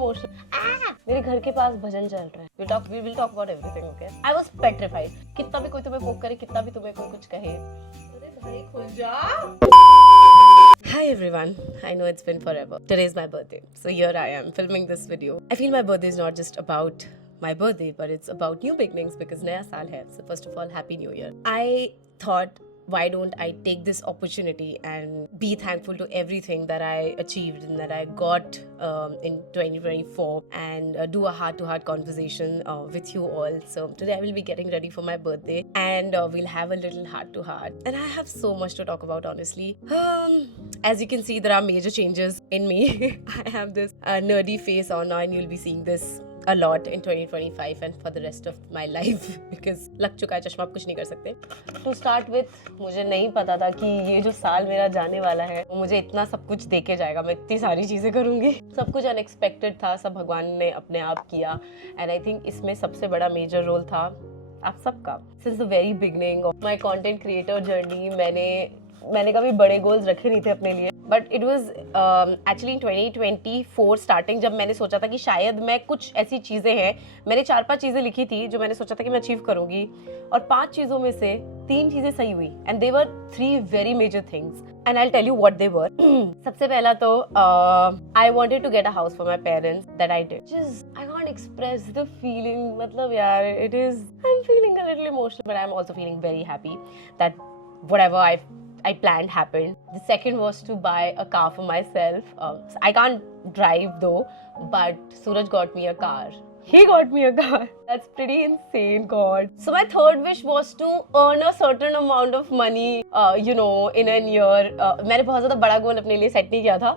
Emotional. मेरे घर के पास भजन चल रहा है। We will talk about everything, okay? I was petrified. कितना भी कोई तुम्हें पोक करे, कितना भी तुम्हें कोई कुछ कहे, अरे भाई खुल जा। Hi everyone, I know it's been forever. Today is my birthday, so here I am filming this video. I feel my birthday is not just about my birthday, but it's about new beginnings because नया साल है. So first of all, Happy New Year. I thought, why don't I take this opportunity and be thankful to everything that I achieved and that I got in 2024 and do a heart-to-heart conversation with you all. So today I will be getting ready for my birthday and we'll have a little heart-to-heart. And I have so much to talk about, honestly. As you can see, there are major changes in me. I have this nerdy face on now and you'll be seeing this a lot in 2025 and for the rest of my life because लग चुका है चश्मा, आप कुछ नहीं कर सकते. To start with, मुझे नहीं पता था कि ये जो साल मेरा जाने वाला है वो मुझे इतना सब कुछ दे के जाएगा. मैं इतनी सारी चीज़ें करूँगी. सब कुछ अनएक्सपेक्टेड था, सब भगवान ने अपने आप किया. एंड आई थिंक इसमें सबसे बड़ा मेजर रोल था आप सबका. Since the very beginning of my content creator journey मैंने कभी बड़े गोल्स रखे नहीं थे अपने लिए. But it was actually 2024 starting, जब मैंने सोचा था कि शायद मैं कुछ ऐसी चीज़ें हैं, मैंने 4-5 चीज़ें लिखी थी जो मैंने सोचा था कि मैं अचीव करूँगी और 5 चीज़ों में से 3 चीज़ें सही हुई. And they were 3 very major things and I will tell you what they were. सबसे पहला तो I wanted to get a house for my parents. That I did. Just I can't express the feeling. मतलब यार, it is, I am feeling a little emotional but I am also feeling very happy that whatever I planned happened. The second was to buy a car for myself. I can't drive though, but Suraj got me a car. He got me a car. That's pretty insane, God. So my third wish was to earn a certain amount of money, in a year. मैंने बहुत ज़्यादा बड़ा गोल अपने लिए set नहीं किया था,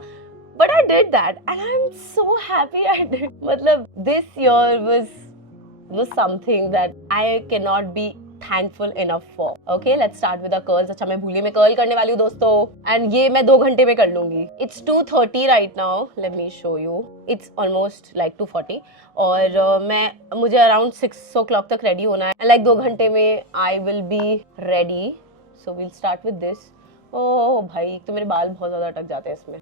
but I did that, and I'm so happy I did. मतलब this year was something that I cannot be thankful enough for. Okay, let's start with the curls. अच्छा, मैं भूली, मैं कर्ल करने वाली हूँ दोस्तों, and ये मैं 2 घंटे में कर लूँगी. It's 2:30 right now. Let me show you. It's almost like 2:40 और मुझे around 6 o'clock तक ready होना है. Like 2 घंटे में I will be ready. So we'll start with this. ओह भाई, एक तो मेरे बाल बहुत ज़्यादा अटक जाते हैं इसमें.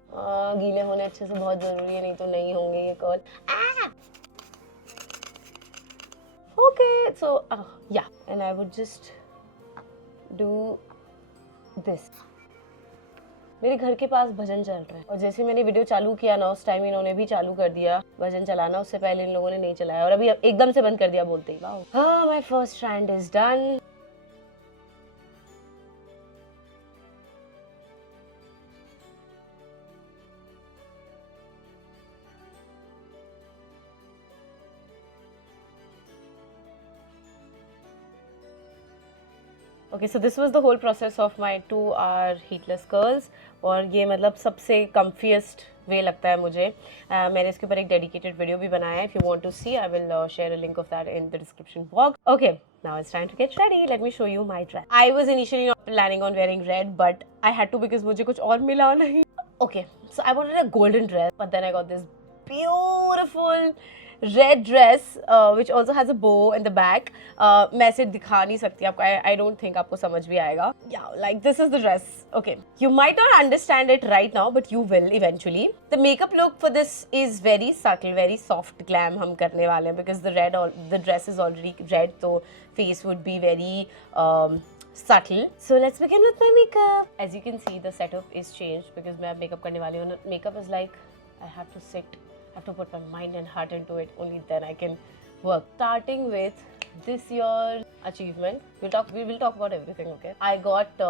गीले होने अच्छे से बहुत ज़रूरी है, नहीं तो नहीं होंगे ये curl. Okay, so yeah, and I would just do this. मेरे घर के पास भजन चल रहा है और जैसे मैंने वीडियो चालू किया ना, उस टाइम इन्होंने भी चालू कर दिया भजन चलाना. उससे पहले इन लोगों ने नहीं चलाया और अभी एकदम से बंद कर दिया बोलते ही. हाँ, my first strand is done. Okay, so this was the whole process of my 2-hour heatless curls और ये मतलब सबसे comfiest वे लगता है मुझे. मैंने इसके ऊपर एक dedicated video भी बनाया है. If you want to see, I will share a link of that in the description box. Okay, now it's time to get ready. Let me show you my dress. I was initially not planning on wearing red, but I had to because मुझे कुछ और मिला नहीं. Okay, so I wanted a golden dress, but then I got this beautiful red dress which also has a bow in the back. मैं इसे दिखा नहीं सकती आपको. I don't think आपको समझ भी आएगा. Yeah, like this is the dress. Okay, you might not understand it right now, but you will eventually. The makeup look for this is very subtle, very soft glam हम करने वाले हैं because the dress is already red, so face would be very subtle. So let's begin with my makeup. As you can see, the setup is changed because मैं makeup करने वाली हूँ. Makeup is like I have to sit. I have to put my mind and heart into it. Only then I can work. Starting with this year's achievement. We will talk about everything, okay? I got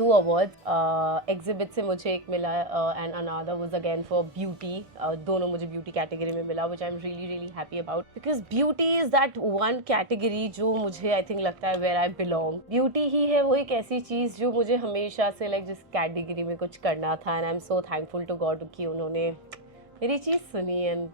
2 awards. Exhibit से मुझे एक मिला and another was again for beauty. दोनों मुझे beauty category में मिला, which I'm really really happy about because beauty is that one category जो मुझे I think लगता है where I belong. Beauty ही है वो एक ऐसी चीज़ जो मुझे हमेशा से like जिस category में कुछ करना था, and I'm so thankful to God कि उन्होंने मेरी चीज़ सुनी and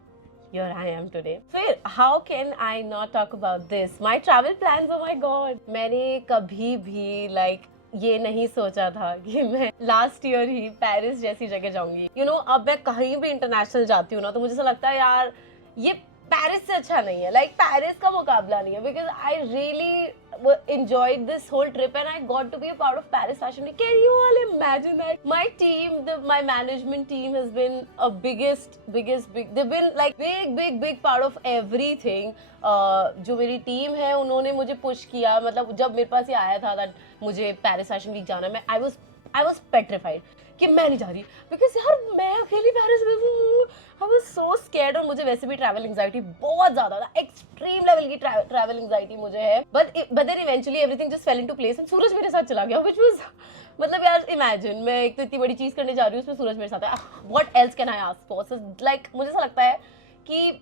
here I am today. फिर how can I not talk about this? My travel plans, oh my God. मैंने कभी भी like ये नहीं सोचा था कि मैं लास्ट ईयर ही पेरिस जैसी जगह जाऊंगी. अब मैं कहीं भी इंटरनेशनल जाती हूँ ना तो मुझे ऐसा लगता है यार ये पेरिस से अच्छा नहीं है, लाइक पेरिस का मुकाबला नहीं है, because I really enjoyed this whole trip and I got to be a part of Paris Fashion Week. Can you all imagine that? My team, my management team has been a biggest, they've been like big part of everything. जो मेरी team है उन्होंने मुझे push किया, मतलब जब मेरे पास ये आया था that मुझे पेरिस फैशन वीक जाना है, I was petrified कि मैं नहीं जा रही, बिकॉज यार मैं अकेली पेरिस में हूँ। आई वाज सो स्कैर्ड, और मुझे वैसे भी ट्रैवल एंजाइटी बहुत ज्यादा था, एक्सट्रीम लेवल की ट्रैवल एंजाइटी मुझे है, but then eventually everything just fell into place and Suraj मेरे साथ चला गया, व्हिच वाज मतलब यार इमेजिन, मैं एक तो इतनी बड़ी चीज करने जा रही हूँ, उसमें सूरज मेरे साथ है, what else can I ask for? Like मुझे ऐसा लगता है कि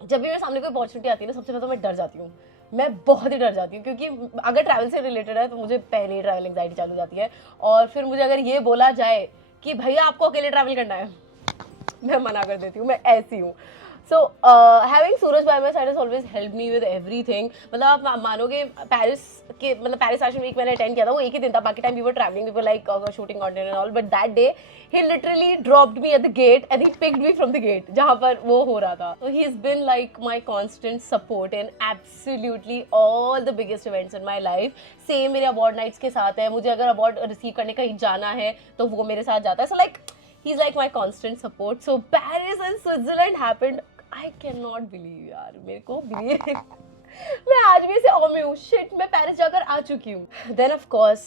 जब भी मेरे सामने कोई अपॉर्चुनिटी आती है ना, सबसे पहले तो मैं डर जाती हूँ, मैं बहुत ही डर जाती हूँ, क्योंकि अगर ट्रैवल से रिलेटेड है तो मुझे पहले ही ट्रैवल एंजाइटी चालू हो जाती है, और फिर मुझे अगर ये बोला जाए कि भैया आपको अकेले ट्रैवल करना है, मैं मना कर देती हूँ, मैं ऐसी हूँ। So having Suraj by my side has always help me with everything. मतलब आप मानोगे पेरिस फैशन वीक मैंने अटेंड किया था, वो एक ही दिन था, बाकी time we were travelling, we were like shooting content and all, but that day he literally dropped me at the gate and he picked me from the gate जहाँ पर वो हो रहा था। So he's been like my constant support in absolutely all the biggest events in my life. Same मेरे award nights के साथ है, मुझे अगर अवार्ड रिसीव करने कहीं जाना है तो वो मेरे साथ जाता है। So like he's like my constant support. So Paris and Switzerland happened. I cannot believe यार, मेरे को believe मैं आज भी ऐसे ऑ में हूँ, शिट मैं पेरिस जाकर आ चुकी हूँ। Then of course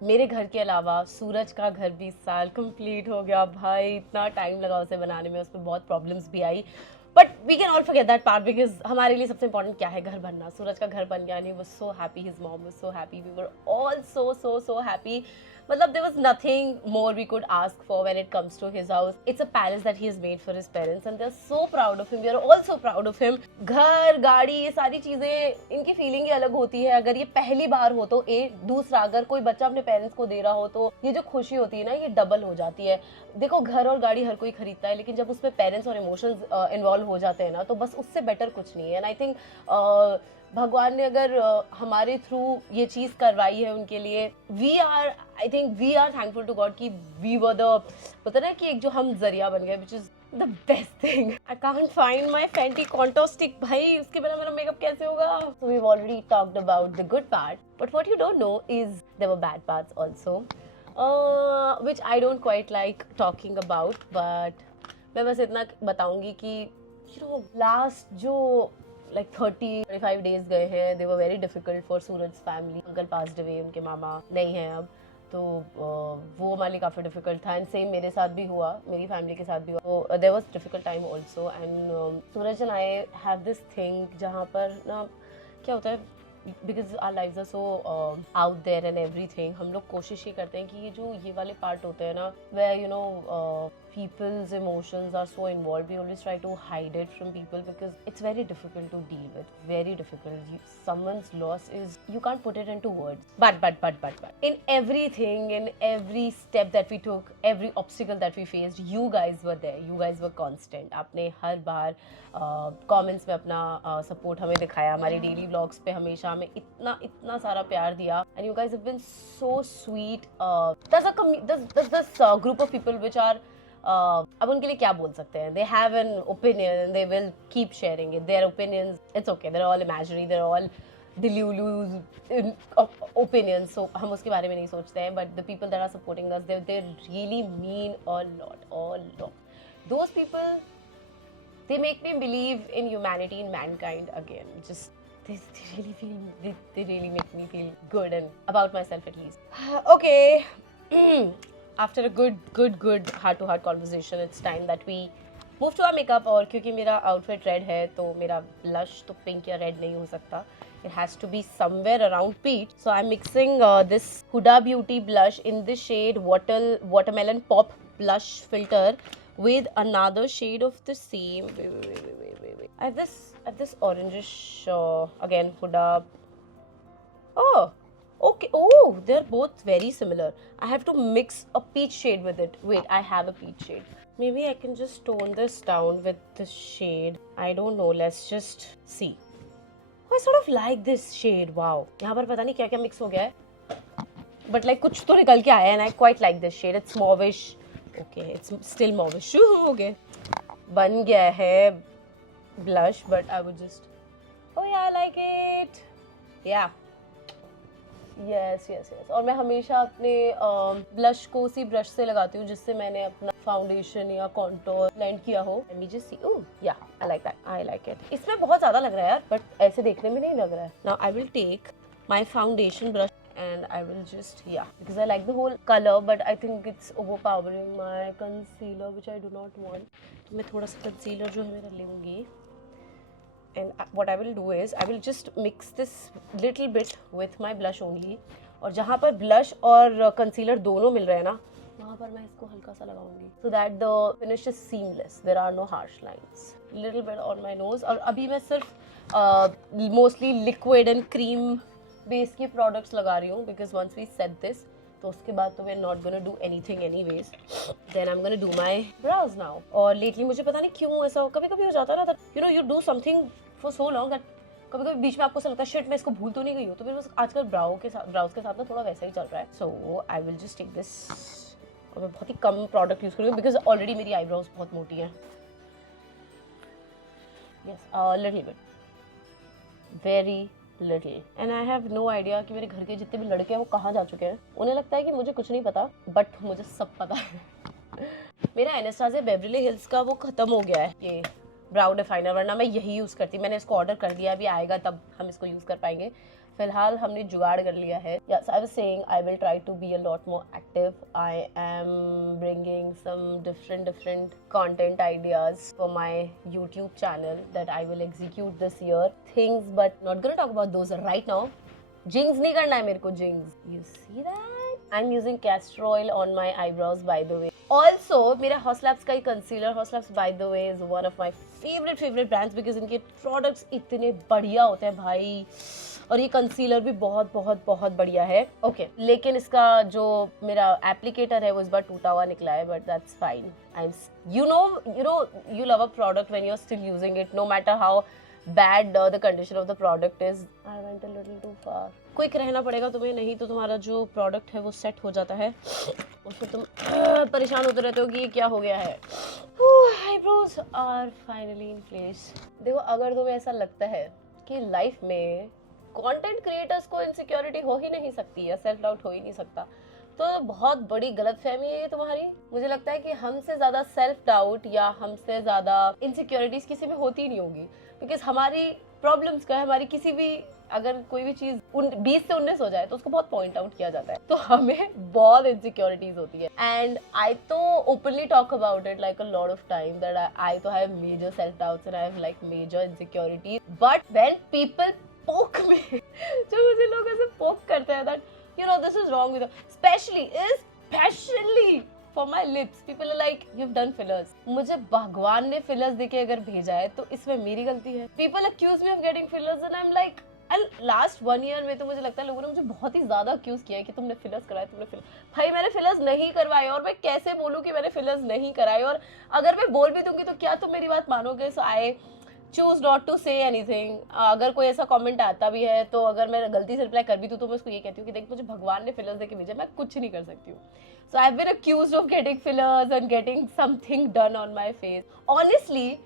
मेरे घर के अलावा सूरज का घर भी इस साल कंप्लीट हो गया भाई, इतना टाइम लगा उसे बनाने में, उसमें बहुत प्रॉब्लम्स भी आई, but we can all forget that part, because हमारे लिए सबसे इंपॉर्टेंट क्या है, घर बनना। सूरज का घर बन गया and he was so happy, his mom was so happy, we were all so happy. मतलब there was nothing more we could ask for when it comes to his house. It's a palace that he has made for his parents and they're so proud of him. We are all so proud of him. घर, गाड़ी, ये सारी चीज़ें, इनकी feeling ही अलग होती है। अगर ये पहली बार हो तो दूसरा अगर कोई बच्चा अपने पेरेंट्स को दे रहा हो तो ये जो खुशी होती है ना, ये डबल हो जाती है। देखो घर और गाड़ी हर कोई खरीदता है, लेकिन जब उसमें पेरेंट्स और इमोशंस इन्वॉल्व हो जाते हैं ना, तो बस उससे बेटर कुछ नहीं है। एंड आई थिंक भगवान ने अगर हमारे थ्रू ये चीज़ करवाई है उनके लिए, we are thankful to God कि वी वर द, पता ना कि एक जो हम जरिया बन गए, which is the best thing. I can't find my Fenty contour stick, भाई उसके बिना मेरा मेकअप कैसे होगा? So we have already talked about the good part, but what you don't know is there were bad parts also, which I don't quite like talking about, but मैं बस इतना बताऊंगी कि you know last जो like 30-35 days गए हैं, they were very difficult for Suraj's family. Uncle passed away, उनके मामा नहीं हैं अब, तो वो हमारे लिए काफ़ी डिफिकल्ट था। एंड सेम मेरे साथ भी हुआ, मेरी फैमिली के साथ भी हुआ, तो there was difficult time also. And Suraj and I have this thing जहाँ पर ना क्या होता है, because our lives are so out there and everything, हम लोग कोशिश ही करते हैं कि ये वाले पार्ट होते हैं ना, where you know people's emotions are so involved, we always try to hide it from people because it's very difficult to deal with, very difficult. Someone's loss is, you can't put it into words, but in everything, in every step that we took, every obstacle that we faced, you guys were there, you guys were constant. आपने हर बार comments में अपना support हमें दिखाया, हमारे daily vlogs पे हमेशा हमें इतना सारा प्यार दिया, and you guys have been so sweet. There's this group of people which are अब उनके लिए क्या बोल सकते हैं, they have an opinion and they will keep sharing it, their opinions, it's okay, they're all imaginary, they're all delulu opinions, so हम उसके बारे में नहीं सोचते हैं, but the people that are supporting us, they really mean a lot. Those people, they make me believe in humanity, in mankind again, just they really make me feel good and about myself at least. Okay. After a good heart-to-heart conversation, it's time that we move to our makeup. और क्योंकि मेरा outfit red है, तो मेरा blush तो pink या red नहीं हो सकता. It has to be somewhere around peach. So I'm mixing this Huda Beauty blush in the shade Watermelon Pop Blush Filter with another shade of the same. Wait. I have this orangish again Huda. Oh. Okay, oh, they're both very similar. I have to mix a peach shade with it. Wait, I have a peach shade. Maybe I can just tone this down with this shade. I don't know, let's just see. I sort of like this shade, wow. यहाँ पर पता नहीं क्या क्या mix हो गया है. But like कुछ तो निकल के आया है and I quite like this shade. It's mauvish. Okay, it's still mauvish. Okay. बन गया है. blush, but I would just, oh yeah, I like it, yeah, yes. और मैं हमेशा अपने ब्लश को उसी ब्रश से लगाती हूँ जिससे मैंने अपना फाउंडेशन या कॉन्टोर ब्लेंड किया हो. Let me just see. Oh yeah, I like that. I like it. इसमें बहुत ज़्यादा लग रहा है यार, but ऐसे देखने में नहीं लग रहा है. Now I will take my foundation brush and I will just, yeah, because I like the whole color, but I think it's overpowering my concealer, which I do not want. तो मैं थोड़ा सा concealer जो है मेरा लूँगी. And what I will do is I will just mix this little bit with my blush only. और जहाँ पर blush और concealer दोनों मिल रहे हैं ना, वहाँ पर मैं इसको हल्का सा लगाऊंगी, so that the finish is seamless. There are no harsh lines. Little bit on my nose. और अभी मैं सिर्फ mostly liquid and cream base की products लगा रही हूँ, because once we set this, तो उसके बाद तो we're not gonna do anything anyways. Then I'm gonna do my brows now. और lately मुझे पता नहीं क्यों ऐसा कभी-कभी हो जाता है ना, that you know you do something for so long that कभी-कभी बीच में आपको ऐसा लगता है शिट मैं इसको भूल तो नहीं गई हूँ. तो फिर बस आजकल ब्राउज के साथ ना थोड़ा वैसा ही चल रहा है. So I will just take this. और मैं बहुत ही कम प्रोडक्ट यूज करूँगी because already मेरी आईब्रोज बहुत मोटी है. Yes, a little bit, very little. And I have no idea कि मेरे घर के जितने भी लड़के हैं वो कहाँ जा चुके हैं. उन्हें लगता है कि मुझे कुछ नहीं पता, but मुझे सब पता है. मेरा एनास्टासिया बेवरली हिल्स का वो खत्म हो गया है ये ब्राउ डिफाइनर, वरना मैं यही यूज़ करती. मैंने इसको ऑर्डर कर दिया, अभी आएगा तब हम इसको यूज़ कर पाएंगे. फिलहाल हमने जुगाड़ कर लिया है. Yes, I was saying I will try to be a lot more active. I am bringing some different content ideas for my YouTube channel that I will execute this year. Things, but not gonna talk about those right now. Jinx नहीं करना है मेरे को, jinx. You see that? I'm using castor oil on my eyebrows, by the way. Also, मेरा Haus Labs का ही concealer, Haus Labs by the way is one of my favorite brands because इनके products इतने बढ़िया होते हैं भाई. और ये कंसीलर भी बहुत बढ़िया है. ओके, लेकिन इसका जो मेरा एप्लीकेटर है वो इस बार टूटा हुआ निकला है, but that's fine. You love a product when you're still using it, no matter how bad the condition of the product is. I went a little too far. Quick रहना पड़ेगा तुम्हें, नहीं तो तुम्हारा जो प्रोडक्ट है वो सेट हो जाता है और फिर तुम परेशान होते रहते हो कि ये क्या हो गया है. Eyebrows are finally in place. देखो, अगर तुम्हें ऐसा लगता है कि लाइफ में कंटेंट क्रिएटर्स को इनसिक्योरिटी हो ही नहीं सकती या सेल्फ डाउट हो ही नहीं सकता, तो बहुत बड़ी गलतफहमी है ये तुम्हारी. मुझे लगता है कि हमसे ज़्यादा सेल्फ डाउट या हमसे ज़्यादा इनसिक्योरिटीज किसी में होती नहीं होगी, बिकॉज हमारी प्रॉब्लम्स का, हमारी किसी भी, अगर कोई भी चीज़ 20 से 19 हो जाए तो उसको बहुत पॉइंट आउट किया जाता है, तो हमें बहुत इनसिक्योरिटीज होती है. एंड आई तो openly talk about it like a lot of time that I तो have major self doubts and I have like major insecurities. But when people poke में जो मुझे लोग ऐसे पोक करते हैं that you know this is wrong with you, especially for my lips, people are like you've done fillers. मुझे भगवान ने फिलर्स देके अगर भेजा है तो इसमें मेरी गलती है. People accuse me of getting fillers and I'm like, last 1 year में तो मुझे लगता है लोगों ने मुझे बहुत ही ज्यादा अक्यूज किया है कि तुमने फिलर्स कराए, तुमने फिलर. भाई मैंने फिलर्स नहीं करवाए और मैं कैसे बोलूँ कि मैंने फिलर्स नहीं कराए, और अगर मैं बोल भी दूंगी तो क्या तुम मेरी बात मानोगे. So I choose not to say anything. अगर कोई ऐसा कमेंट आता भी है तो अगर मैं गलती से रिप्लाई कर भी दूँ तो मैं उसको ये कहती हूँ कि देख मुझे भगवान ने फिलर्स देके भेजा, मैं कुछ नहीं कर सकती हूँ. So I have been accused of getting fillers and getting something done on my face. Honestly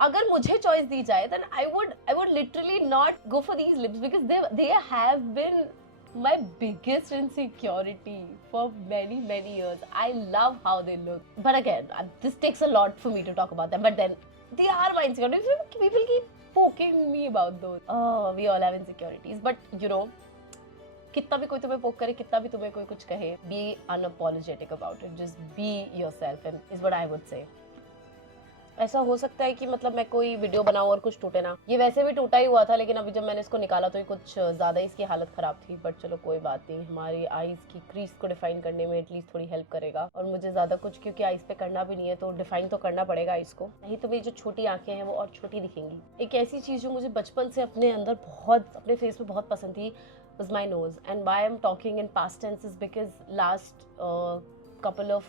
अगर मुझे चॉइस दी जाए then I would literally not go for these lips because they have been my biggest insecurity for many years. I love how they look, but again this takes a lot for me to talk about them, but then they are my insecurities. People keep poking me about those. Oh, we all have insecurities, but you know, कितना भी कोई तुम्हें पोक करे, कितना भी तुम्हें कोई कुछ कहे, be unapologetic about it. Just be yourself and is what I would say. ऐसा हो सकता है कि मतलब मैं कोई वीडियो बनाऊं और कुछ टूटे ना. ये वैसे भी टूटा ही हुआ था, लेकिन अभी जब मैंने इसको निकाला तो ये कुछ ज़्यादा इसकी हालत ख़राब थी. बट चलो कोई बात नहीं, हमारी आईज़ की क्रीज को डिफाइन करने में एटलीस्ट थोड़ी हेल्प करेगा. और मुझे ज़्यादा कुछ क्योंकि आईज़ पे करना भी नहीं है तो डिफाइन तो करना पड़ेगा इसको, नहीं तो मेरी जो छोटी आँखें हैं वो और छोटी दिखेंगी. एक ऐसी चीज़ जो मुझे बचपन से अपने अंदर बहुत, अपने फेस पे बहुत पसंद थी was my nose. And why I'm talking in past tense is because last couple of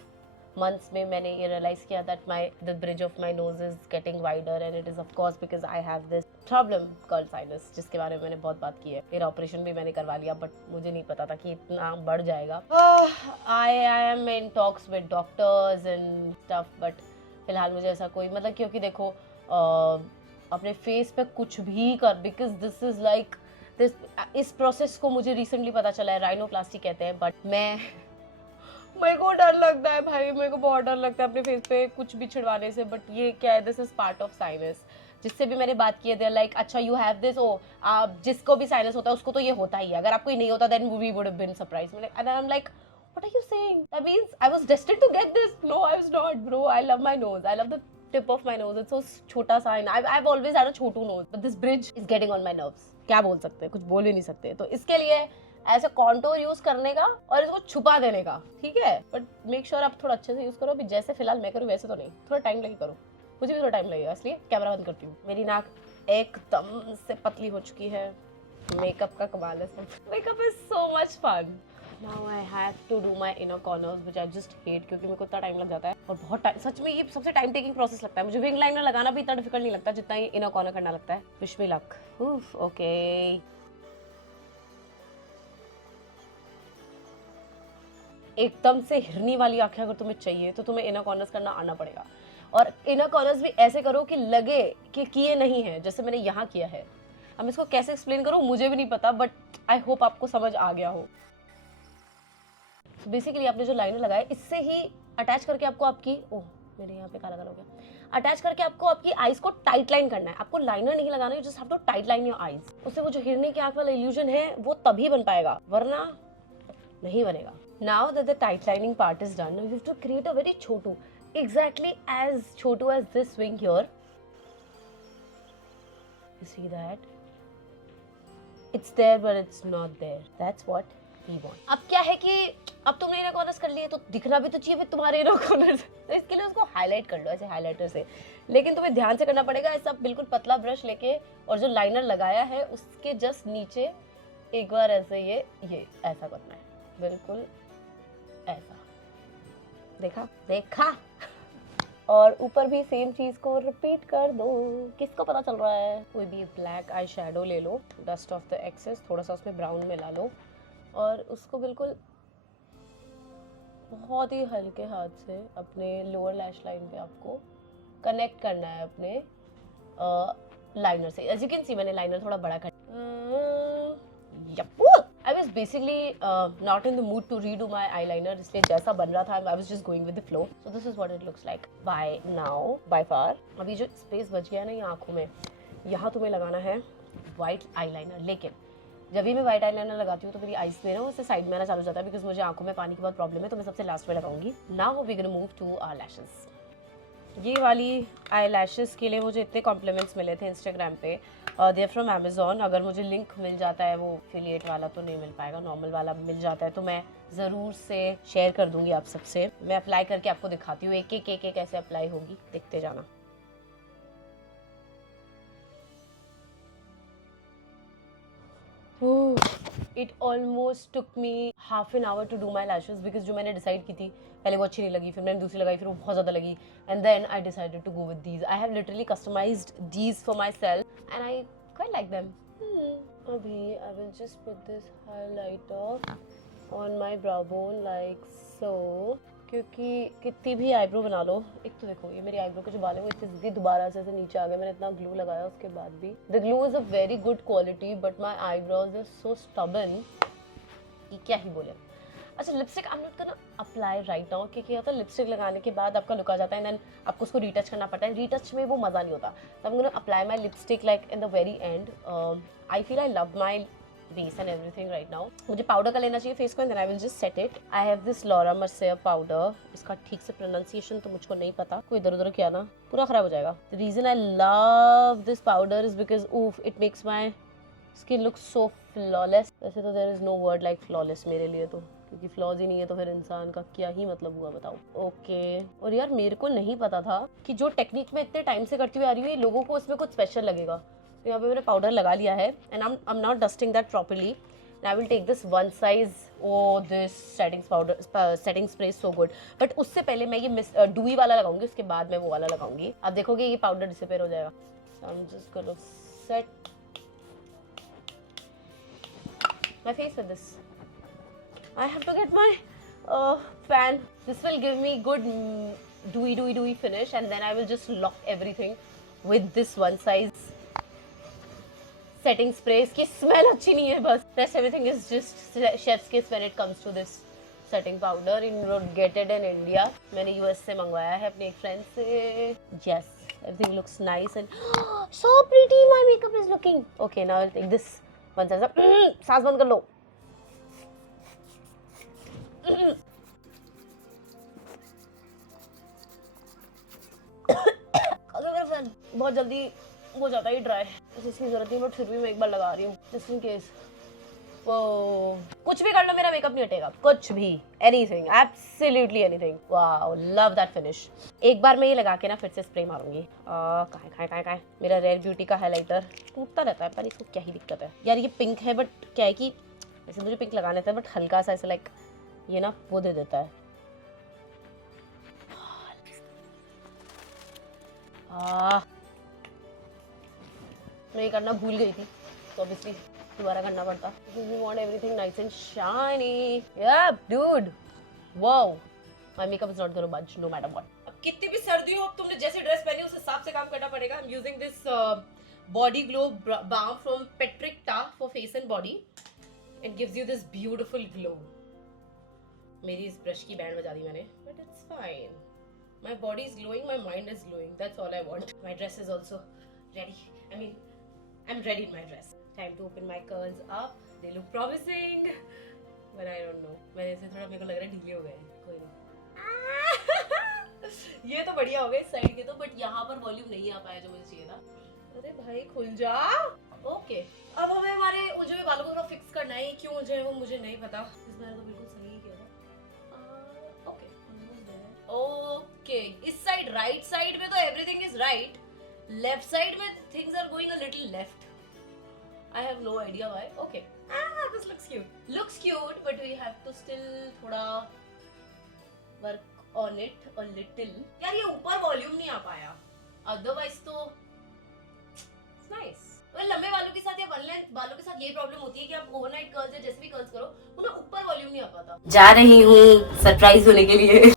months में मैंने ये realize किया that the bridge of my nose is getting wider, and it is of course because I have this problem called sinus, जिसके बारे में मैंने बहुत बात की है. मेरा ऑपरेशन भी मैंने करवा लिया, बट मुझे नहीं पता था कि इतना बढ़ जाएगा. I am in talks with doctors and stuff, but फिलहाल मुझे ऐसा कोई मतलब, क्योंकि देखो अपने फेस पे कुछ भी कर, because this is like this, इस प्रोसेस को मुझे रिसेंटली पता चला है, राइनोप्लास्टी कहते हैं, बट मेरे को डर लगता है भाई, मेरे को बहुत डर लगता है अपने फेस पे कुछ भी छिड़वाने से, बट ये क्या है, this is part of sinus. जिससे भी मैंने बात की है, लाइक अच्छा यू हैव दिस, ओ आप जिसको भी साइनस होता है उसको तो ये होता ही है, अगर आपको ये नहीं होता then we would have been surprised, and I am like what are you saying? That means I was destined to get this? No, I was not, bro. I love my nose. I love the tip of my nose. It's so छोटा सा, I've always had a Chhotu nose, but this bridge is getting on my nerves. क्या बोल सकते हैं, कुछ बोल ही नहीं सकते। तो इसके लिए ऐसे कॉन्टोर यूज करने का और इसको छुपा देने का, ठीक है, बट मेक श्योर आप थोड़ा अच्छे से यूज करो। अभी जैसे फिलहाल मैं करूँ वैसे तो नहीं, थोड़ा टाइम लगे करो, मुझे भी थोड़ा टाइम लगेगा, इसलिए कैमरा बंद करती हूँ। मेरी नाक एकदम से पतली हो चुकी है, मेकअप का कमाल है। Makeup is so much fun. Now I have to do my inner corners, which I just hate, क्योंकि मेरे को इतना टाइम लग जाता है और बहुत टाइम, सच में ये सबसे टाइम टेकिंग प्रोसेस लगता है मुझे। विंग लाइनर लगाना भी इतना डिफिकल्ट नहीं लगता जितना ये इनर कॉर्नर करना लगता है। Wish me luck. ओके, एकदम से हिरनी वाली आंखें अगर तुम्हें चाहिए तो तुम्हें इनर कॉर्नर्स करना आना पड़ेगा, और इनर कॉर्नर्स भी ऐसे करो कि लगे कि किए नहीं है, जैसे मैंने यहाँ किया है। अब इसको कैसे एक्सप्लेन करूँ मुझे भी नहीं पता, बट आई होप आपको समझ आ गया हो। बेसिकली आपने जो लाइनर लगाया इससे ही अटैच करके आपको आपकी, ओह मेरे यहाँ पे काला काला हो गया, अटैच करके आपको आपकी आईज को टाइट लाइन करना है। आपको लाइनर नहीं लगाना है, just have to tight line your eyes. उससे वो जो हिरनी की आंख वाला इल्यूजन है वो तभी बन पाएगा, वरना नहीं बनेगा। Now that the tight lining part is done, you have to create a very छोटू, एग्जैक्टली एज छोटू as this wing here. You see that? It's there but it's not there. That's what we want. अब क्या है कि अब तुमने inner corners कर लिए तो दिखना भी तो चाहिए फिर तुम्हारे इनर कॉर्नर्स, तो इसके लिए उसको हाईलाइट कर लो ऐसे हाइलाइटर से। लेकिन तुम्हें ध्यान से करना पड़ेगा, ऐसा बिल्कुल पतला ब्रश लेके, और जो लाइनर लगाया है उसके जस्ट नीचे एक बार ऐसे ये ऐसा करना है, बिल्कुल ऐसा। देखा देखा, और ऊपर भी सेम चीज को रिपीट कर दो। किसको पता चल रहा है? कोई भी ब्लैक आई शेडो ले लो, डस्ट ऑफ द एक्सेस, थोड़ा सा उसमें ब्राउन मिला लो, और उसको बिल्कुल बहुत ही हल्के हाथ से अपने लोअर लैश लाइन पे आपको कनेक्ट करना है अपने लाइनर से। एज यू कैन सी मैंने लाइनर थोड़ा बड़ा कर, I was basically not in the mood to redo my eyeliner, इसलिए जैसा बन रहा था I was just going with the flow. So this is what it looks like by now, by far. अभी जो स्पेस बच गया है ना ये आँखों में, यहाँ तुम्हें लगाना है वाइट आईलाइनर। लेकिन जब भी मैं वाइट आईलाइनर लगाती हूँ तो मेरी आईज में ना उससे साइड में आना चालू हो जाता है, बिकॉज मुझे आँखों में पानी की बहुत प्रॉब्लम है, तो मैं सबसे लास्ट में लगाऊंगी। Now we gonna move to our lashes. ये वाली आई लैशेस के लिए मुझे इतने कॉम्प्लीमेंट्स मिले थे इंस्टाग्राम पे, दे आर फ्रॉम अमेजोन। अगर मुझे लिंक मिल जाता है, वो एफिलिएट वाला तो नहीं मिल पाएगा, नॉर्मल वाला मिल जाता है तो मैं ज़रूर से शेयर कर दूंगी आप सबसे। मैं अप्लाई करके आपको दिखाती हूँ एक एक कैसे अप्लाई होगी, देखते जाना। It almost took me half an hour to do my lashes, because जो मैंने डिसाइड की थी पहले वो अच्छी नहीं लगी, फिर मैंने दूसरी लगाई, फिर वो बहुत ज़्यादा लगी, and then I decided to go with these. I have literally customized these for myself and I quite like them. अभी I will just put this highlighter on my brow bone like so. क्योंकि कितनी भी eyebrow बना लो, एक तो देखो ये मेरी आईब्रो के जो बाल है वो इतनी जल्दी दोबारा से नीचे आ गए, मैंने इतना ग्लू लगाया उसके बाद भी। The glue is a very good quality but my eyebrows are so stubborn कि क्या ही बोले। अच्छा, lipstick I am not gonna apply right now, क्योंकि क्या होता है लिपस्टिक लगाने के बाद आपका लुक आ जाता है, देन आपको उसको रीटच करना पड़ता है, रीटच में वो मज़ा नहीं होता। तो I am gonna apply my lipstick like in the very and. I feel I love my base and everything right now. मुझे पाउडर का लेना चाहिए फेस को, and then I will just set it. I have this Laura Mercier powder. इसका ठीक से pronunciation तो मुझको नहीं पता, कोई इधर उधर किया ना पूरा खराब हो जाएगा। The reason I love this powder is because it makes my skin look so flawless. वैसे तो there is no word like flawless मेरे लिए तो, क्योंकि फ्लॉज ही नहीं है तो फिर इंसान का क्या ही मतलब हुआ बताओ। ओके, और यार मेरे को नहीं पता था कि जो टेक्निक मैं इतने टाइम से करती हुई आ रही हूँ लोगों को इसमें कुछ स्पेशल लगेगा। तो यहाँ पे मैंने पाउडर लगा लिया है and I am not dusting that properly, and I will take this one size, oh this settings powder, setting spray so good. But उससे पहले मैं ये डुई वाला लगाऊंगी, उसके बाद मैं वो वाला लगाऊंगी। आप देखोगे ये पाउडर डिसअपियर हो जाएगा। So I am just gonna set my face with this. I have to get my fan. This will give me good dewy finish, and then I will just lock everything with this one size setting spray. इसकी smell अच्छी नहीं है बस. Rest everything is just chef's kiss when it comes to this setting powder. You don't get it in India. मैंने US से मंगवाया है अपने एक फ्रेंड से. Yes, everything looks nice and so pretty. My makeup is looking. Okay, now I'll take this one size up. सांस बंद कर लो. अगर मेरा फैन बहुत जल्दी हो जाता है ड्राई, इसकी जरूरत नहीं, बट फिर भी मैं एक बार लगा रही हूँ जस्ट इन केस. वो कुछ भी कर लो मेरा मेकअप नहीं हटेगा, कुछ भी, anything, absolutely anything. Wow, love that finish. एक बार मैं ये लगा के ना फिर से स्प्रे मारूंगी. कहाँ मेरा रेयर ब्यूटी का हाइलाइटर टूटता रहता है, पर इसको क्या ही दिक्कत है यार. ये पिंक है बट क्या है कि वैसे मुझे पिंक लगाना था, बट हल्का सा ऐसा लाइक ये ना वो दे देता है. मैं ये करना भूल गई थी तो ऑब्वियसली दोबारा करना पड़ता. We want everything nice and shiny. Yeah, dude. Wow. My makeup is not gonna budge no matter what. अब कितनी भी सर्दी हो, तुमने जैसी ड्रेस पहनी उस हिसाब से काम करना पड़ेगा. I'm using this body glow balm from Patrick Ta for face and body. It gives you this beautiful glow. मेरी इस ब्रश की बैंड बजा दी मैंने, but it's fine. My body is glowing, my mind is glowing. That's all I want. My dress is also ready. I mean, I'm ready in my dress. Time to open my curls up. They look promising, but I don't know. मैंने इसे थोड़ा, मेरे को लग रहा है ढीले हो गए. कोई नहीं. ये तो बढ़िया हो गए साइड के तो, बट यहाँ पर वॉल्यूम नहीं आ पाया जो मुझे चाहिए था. अरे भाई खुल जा. ओके, अब हमें हमारे उलझे हुए बालों को थोड़ा फिक्स करना है. क्यों उलझे हैं वो मुझे नहीं पता. इस बार तो बिल्कुल सही किया था. ओके, इस साइड राइट साइड में तो everything is right, left side में things are going a little left. I have no idea why. Okay, this looks cute but we have to still थोड़ा work on it a little. यार ये ऊपर volume नहीं आ पाया, otherwise तो nice. लंबे बालों के साथ या वन लेंथ बालों के साथ ये प्रॉब्लम होती है कि आप ओवरनाइट कर्ल्स या जैसे भी कर्ल्स करो उन्हें ऊपर वॉल्यूम नहीं आ पाता. जा रही हूँ सरप्राइज होने के लिए.